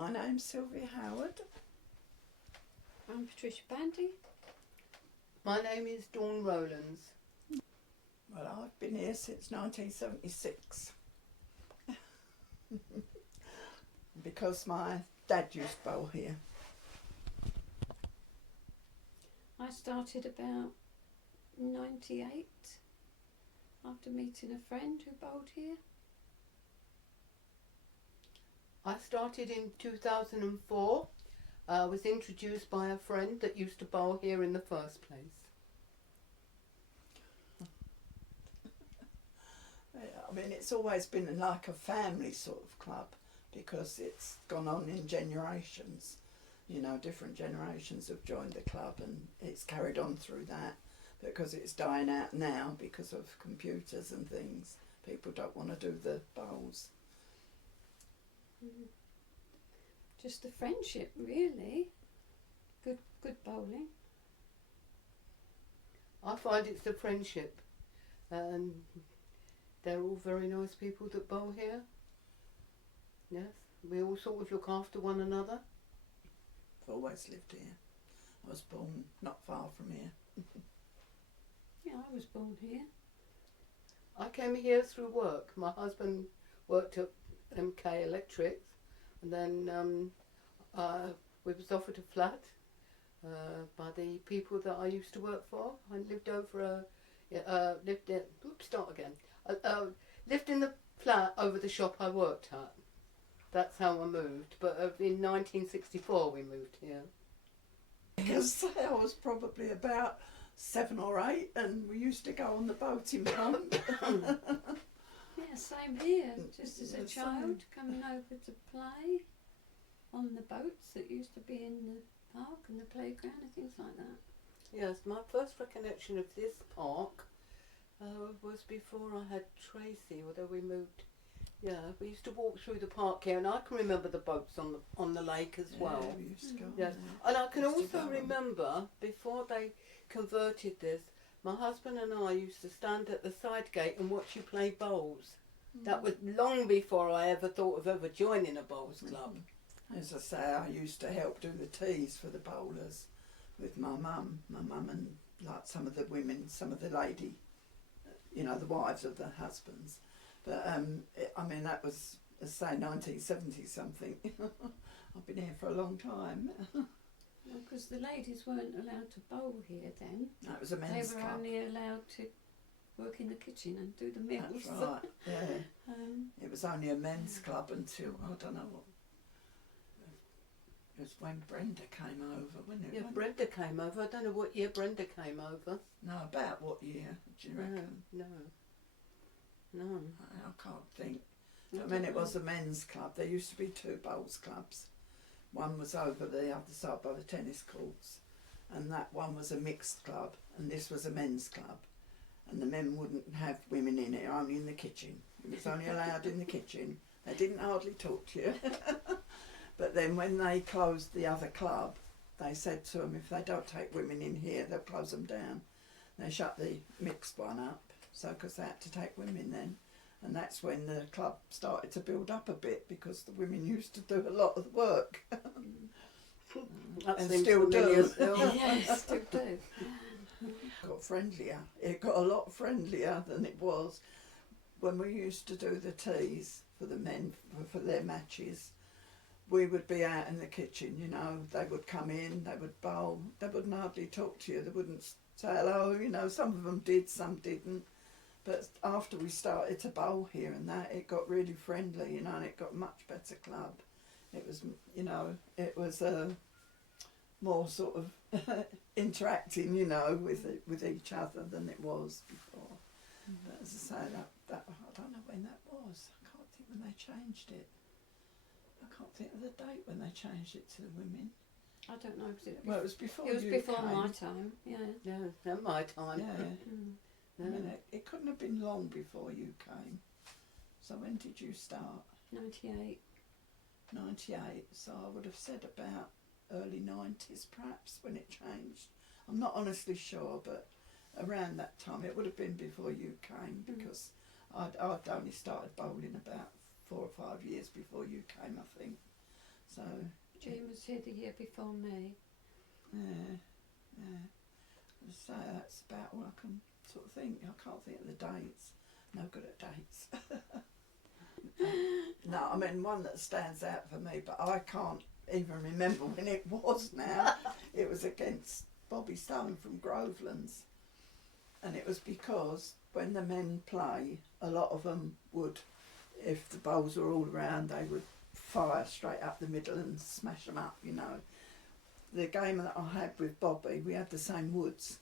My name's Sylvie Howard. I'm Patricia Bandy. My name is Dawn Rowlands. Well, I've been here since 1976 because my dad used to bowl here. I started about 98 after meeting a friend who bowled here. I started in 2004. I was introduced by a friend that used to bowl here in the first place. I mean, it's always been like a family sort of club because it's gone on in generations. You know, different generations have joined the club and it's carried on through that. Because it's dying out now because of computers and things. People don't want to do the bowls. Just the friendship, really. Good bowling. I find it's the friendship, and they're all very nice people that bowl here. Yes, we all sort of look after one another. I've always lived here. I was born not far from here. Yeah, I was born here. I came here through work. My husband worked at MK Electrics, and then we was offered a flat by the people that I used to work for. I lived lived in the flat over the shop I worked at. That's how I moved. But in 1964 we moved here. Because I was probably about 7 or 8 and we used to go on the boating pump. Yeah, same here. Just as a The child, coming over to play on the boats that used to be in the park and the playground and things like that. Yes, my first recollection of this park was before I had Tracy, although we moved. Yeah, we used to walk through the park here, and I can remember the boats on the lake as well. Yeah, we used to go on Yes, there. and I can Used to also go on. remember before they converted this, my husband and I used to stand at the side gate and watch you play bowls. That was long before I ever thought of ever joining a bowls club. As I say, I used to help do the teas for the bowlers with my mum and like some of the women, some of the lady, you know, the wives of the husbands. But I mean, that was, as I say, 1970 something. I've been here for a long time. Because the ladies weren't allowed to bowl here then. That was a men's They were club. only allowed to work in the kitchen and do the meals. That's right. Yeah, it was only a men's club until I don't know what. It was when Brenda came over, wasn't it? Yeah, Brenda came over. I don't know what year Brenda came over. No, about what year do you reckon? No. I can't think. I mean, it was a men's club. There used to be 2 bowls clubs. One was over the other side by the tennis courts, and that one was a mixed club, and this was a men's club. And the men wouldn't have women in it, only in the kitchen. It was only allowed in the kitchen. They didn't hardly talk to you. But then when they closed the other club, they said to them, if they don't take women in here, they'll close them down. They shut the mixed one up, so because they had to take women then. And that's when the club started to build up a bit because the women used to do a lot of the work. And still do. Yes, still do. Got friendlier. It got a lot friendlier than it was when we used to do the teas for the men for their matches. We would be out in the kitchen, you know, they would come in, they would bowl, they wouldn't hardly talk to you, they wouldn't say hello, you know, some of them did, some didn't. But after we started to bowl here and that, it got really friendly, you know, and it got a much better club. It was, you know, it was more sort of interacting, you know, with each other than it was before. But as I say, that I don't know when that was. I can't think when they changed it. I can't think of the date when they changed it to the women. I don't know. Well, it was before It was you before came. my time, yeah. Yeah, at my time. Yeah. I mean, it couldn't have been long before you came. So when did you start? 98. 98. So I would have said about early 90s perhaps when it changed. I'm not honestly sure, but around that time it would have been before you came because I'd only started bowling about 4 or 5 years before you came, I think. So So Jean was here the year before me. yeah. So that's about all I can sort of think. I can't think of the dates. No good at dates. No, I mean one that stands out for me, but I can't even remember when it was now. It was against Bobby Stone from Rowlands, and it was because when the men play, a lot of them would, if the bowls were all around, they would fire straight up the middle and smash them up, you know. The game that I had with Bobby, we had the same woods.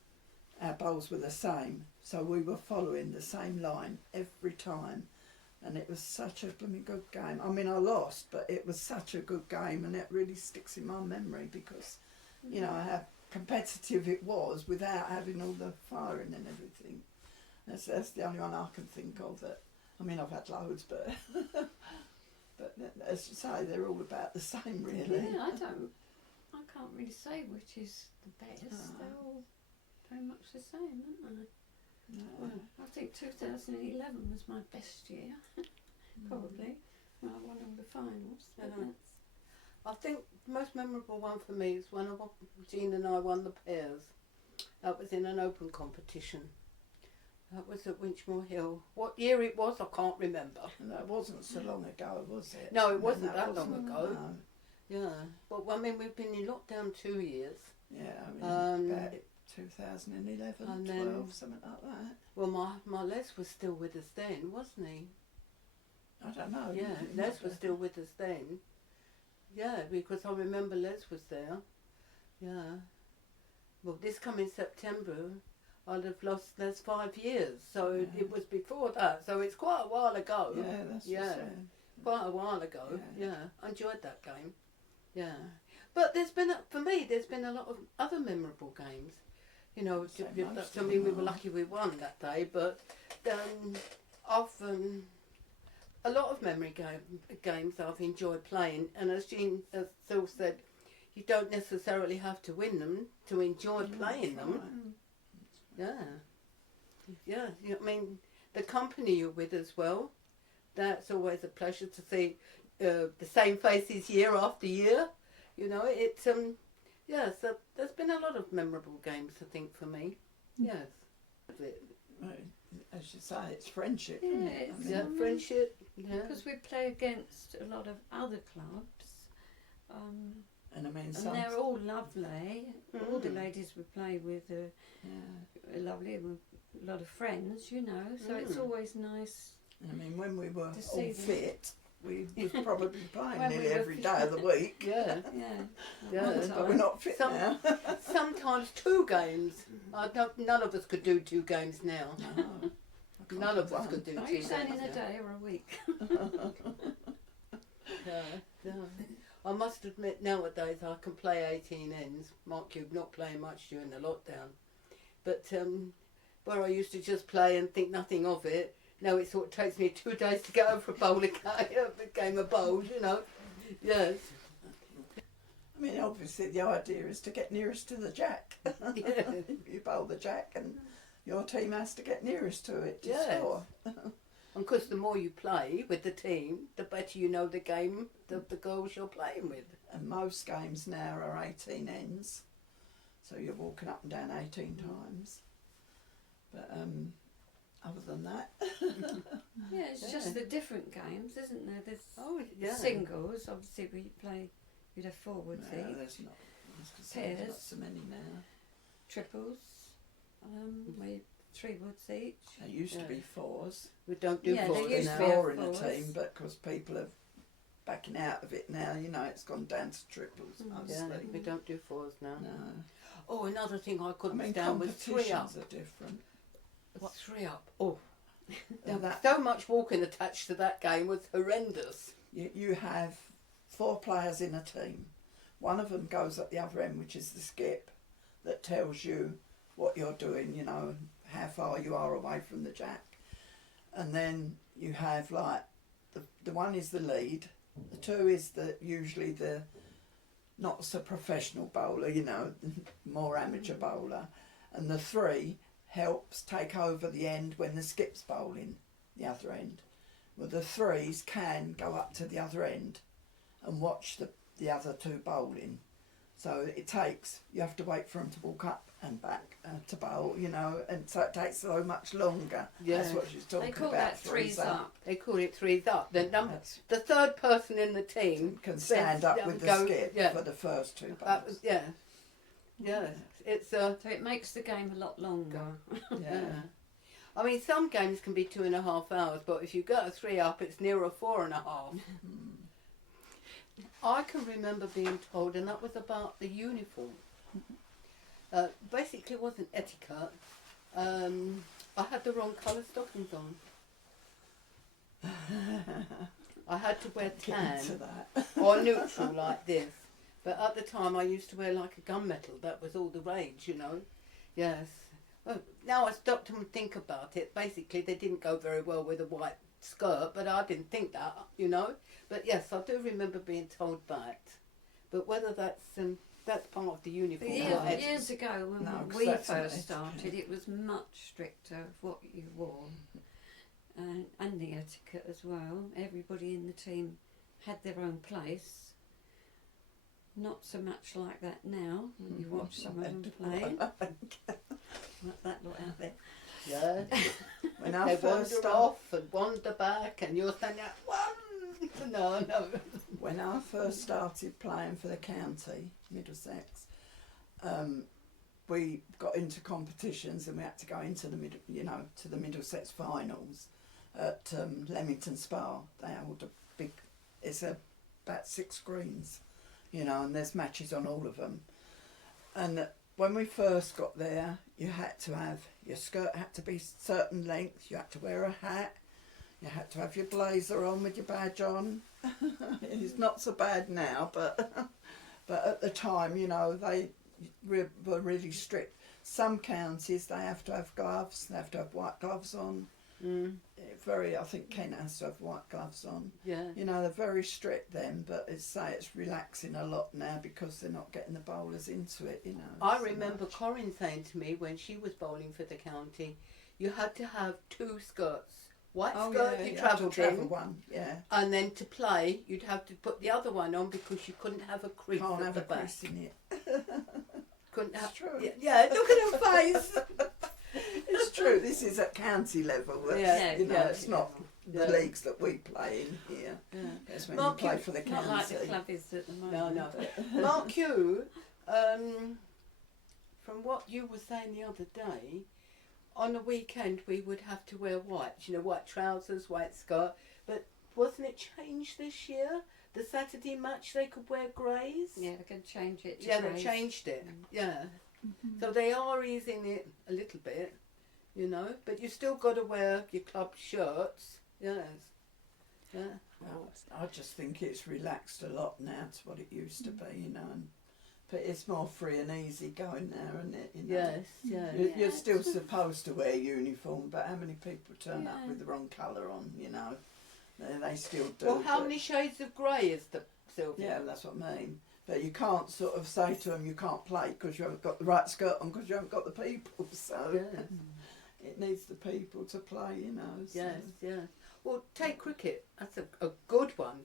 Our bowls were the same, so we were following the same line every time, and it was such a blooming good game. I mean, I lost, but it was such a good game, and it really sticks in my memory because, you know, how competitive it was without having all the firing and everything. That's the only one I can think of. That, I mean, I've had loads, but but as you say, they're all about the same, really. Yeah, I can't really say which is the best. They're all very much the same, aren't they? No. Well, I think 2011 was my best year, probably. When I won all the finals. But I think the most memorable one for me is when Jean and I won the pairs. That was in an open competition. That was at Winchmore Hill. What year it was, I can't remember. And that wasn't so long ago, was it? No, it wasn't that long wasn't, ago. No. Yeah, but I mean, we've been in lockdown 2 years. Yeah, I mean, about 2011, and 12, then- something like that. Well, my Les was still with us then, wasn't he? I don't know. Yeah, Les was still with us then. Yeah, because I remember Les was there. Yeah. Well, this coming September, I'd have lost Les 5 years, so Yeah. it was before that. So it's quite a while ago. Yeah, that's Yeah. the same. Quite a while ago. Yeah. Yeah, I enjoyed that game. Yeah, but there's been for me, there's been a lot of other memorable games. You know, So most that's, of I mean, we them were are. lucky we won that day, but often a lot of memory games I've enjoyed playing, and as Jean as Syl said, you don't necessarily have to win them to enjoy playing That's them. right. Yeah, you know, I mean, the company you're with as well, that's always a pleasure to see the same faces year after year. You know, it's yeah, so there's been a lot of memorable games, I think, for me. Yes. Well, as you say, it's friendship, Yeah, isn't it? it's- Yeah, friendship. Yeah. because we play against a lot of other clubs, and I mean, and some, they're all lovely. All the Mm. ladies we play with are lovely, with a lot of friends, you know. So it's Mm. always nice. I mean, when we were To all see them. fit, we was probably playing When we nearly were every fit. day of the week. Yeah. Yeah. Yeah, But we're not fit Some- now. Sometimes 2 games. None of us could do 2 games now. No, I can't None do of us one. could do 2 Are you games saying in a now. day or a week? Yeah. I must admit nowadays I can play 18 ends. Mark, you're not playing much during the lockdown. But where I used to just play and think nothing of it, now it sort of takes me 2 days to get over a bowling game of bowls, you know. Yes. I mean, obviously the idea is to get nearest to the jack. Yeah. You bowl the jack and your team has to get nearest to it to Yes. score. And because the more you play with the team, the better you know the game, the girls you're playing with. And most games now are 18 ends, so you're walking up and down 18 times. But other than that, Yeah, it's Yeah. just the different games, isn't there? There's Oh, yeah. singles, obviously, we play, you'd have forwards no, each. there's not. I was gonna say there's not Pairs. so many now. Triples, we 3 woods each. There used to Yeah. be 4s. We don't do Yeah, fours there There's used to now. be 4 in a 4s. team, but because people are backing out of it now, you know, it's gone down to triples mostly. Yeah, we don't do 4s now. No. Oh, another thing I I couldn't mean, stand was 3 up. competitions are different. What? 3 up? Oh, And that, so much walking attached to that game was horrendous. you have 4 players in a team. One of them goes at the other end, which is the skip, that tells you what you're doing, you know, how far you are away from the jack. And then you have like, the one is the lead, the 2 is usually the not so professional bowler, you know, more amateur bowler, and the 3 helps take over the end when the skip's bowling the other end. Well, the 3s can go up to the other end and watch the the other two bowling. So you have to wait for them to walk up and back to bowl, you know, and so it takes so much longer. Yeah. That's what she's talking They call about. that threes up. They call it threes up. The third person in the team Can stand up with the skip for the first two bowls. Yeah. It's So it makes the game a lot longer. Yeah. I mean, some games can be 2.5 hours, but if you go a 3 up, it's nearer 4.5. I can remember being told, and that was about the uniform. Basically, it wasn't etiquette. I had the wrong colour stockings on. I had to wear tan or neutral like this. But at the time, I used to wear like a gunmetal. That was all the rage, you know. Yes. Well, now I stopped and think about it. Basically, they didn't go very well with a white skirt, but I didn't think that, you know. But yes, I do remember being told that. But whether that's part of the uniform. Years ago, when No, 'cause we that's first an started, it was much stricter of what you wore, and the etiquette as well. Everybody in the team had their own place. Not so much like that now. You watch some of them play. Like that lot out there. Yeah. When I They first wander off and wander back, and you're standing out. One. No. When I first started playing for the county, Middlesex, we got into competitions and we had to go into the Middlesex finals at Leamington Spa. They hold a big, about 6 greens, you know, and there's matches on all of them. And when we first got there, you had to have, your skirt had to be certain length, you had to wear a hat, you had to have your blazer on with your badge on. It's not so bad now, but at the time, you know, they were really strict. Some counties, they have to have gloves, they have to have white gloves on. I think Kent has to have white gloves on. Yeah. You know, they're very strict then, but it's relaxing a lot now because they're not getting the bowlers into it, you know. I remember Corinne saying to me when she was bowling for the county, you had to have 2 skirts. White skirt you travelled in, one, yeah. and then to play you'd have to put the other one on because you couldn't have a crease Can't at have the a back. crease in it. Couldn't have. It's true. Yeah, look at her face. It's true. This is at county level. You know, it's not the leagues that we play in here. Yeah. It's when Mark, you play for the Not county. like the club is at the moment. No. Mark, you, from what you were saying the other day, on a weekend we would have to wear white, you know, white trousers, white skirt. But wasn't it changed this year? The Saturday match they could wear greys. Yeah, they can change it. They changed it. Yeah. So they are easing it a little bit, you know. But you still got to wear your club shirts. Yes. Yeah. Well, I just think it's relaxed a lot now to what it used to be, you know. But it's more free and easy going there, isn't it? You know? Yes. You're still supposed to wear uniform, but how many people turn up with the wrong colour on, you know? They still do. Well, how many shades of grey is the Sylvie? Yeah, that's what I mean. But you can't sort of say to them you can't play because you haven't got the right skirt on because you haven't got the people. So it needs the people to play, you know. So. Yes. Well, take cricket. That's a good one.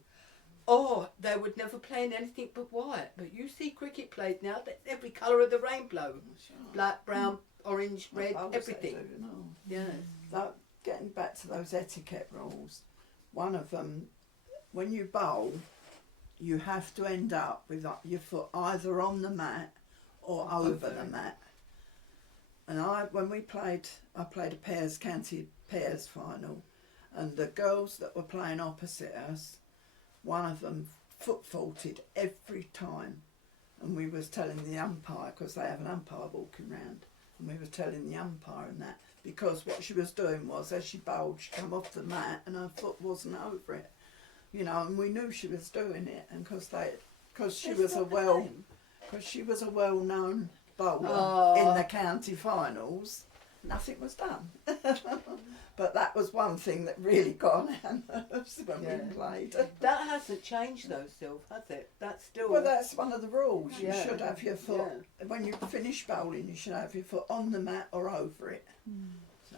Oh, they would never play in anything but white. But you see cricket played now, that's every colour of the rainbow. Right. Black, brown, orange, red, everything. Yes. So getting back to those etiquette rules, one of them, when you bowl, you have to end up with your foot either on the mat or over the mat. And I played a county pairs final, and the girls that were playing opposite us, one of them foot faulted every time, and we was telling the umpire, because they have an umpire walking round, and we were telling the umpire and that, because what she was doing was, as she bowled, she come off the mat and her foot wasn't over it, you know, and we knew she was doing it, and because she was a well-known bowler in the county finals, nothing was done. But that was one thing that really got on our nerves when we played. That hasn't changed though, Sylv, has it? That's still... Well, that's one of the rules. You Yeah. should have your foot, when you finish bowling, you should have your foot on the mat or over it. So,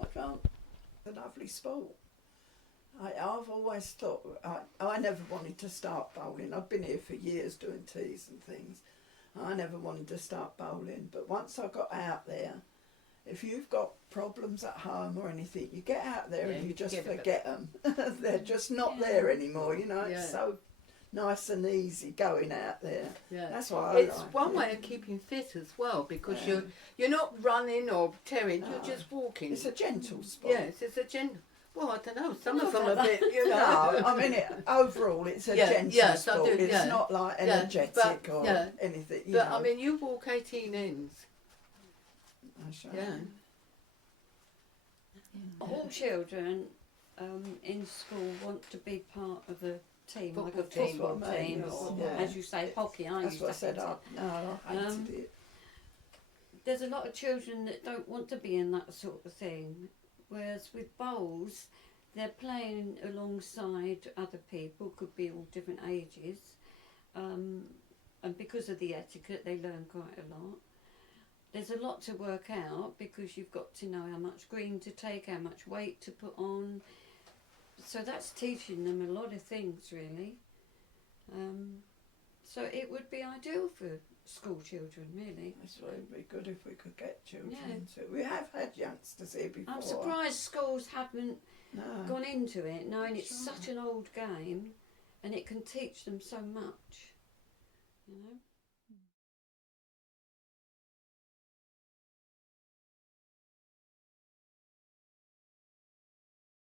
I found a lovely sport. I've always thought, I never wanted to start bowling. I've been here for years doing teas and things. I never wanted to start bowling, but once I got out there, if you've got problems at home or anything, you get out there and you just forget them. They're just not there anymore, you know. It's so nice and easy going out there. Yeah. That's why I It's like one it. way of keeping fit as well, because you're not running or tearing, you're just walking. It's a gentle sport. Yes, it's a gentle. Well, I don't know. Some of them are a bit, No, I mean, overall, it's a gentle sport. It's not like energetic or anything. You know. I mean, you walk 18 ends. Yeah. All children in school want to be part of a team, like a Football team. football team, or as you say, hockey. That's what I said. I hated it. There's a lot of children that don't want to be in that sort of thing, whereas with bowls, they're playing alongside other people, could be all different ages, and because of the etiquette, they learn quite a lot. There's a lot to work out because you've got to know how much green to take, how much weight to put on. So that's teaching them a lot of things, really. So it would be ideal for school children, really. That's why it'd be good if we could get children into it. We have had youngsters here before. I'm surprised schools haven't gone into it, knowing it's such an old game and it can teach them so much, you know.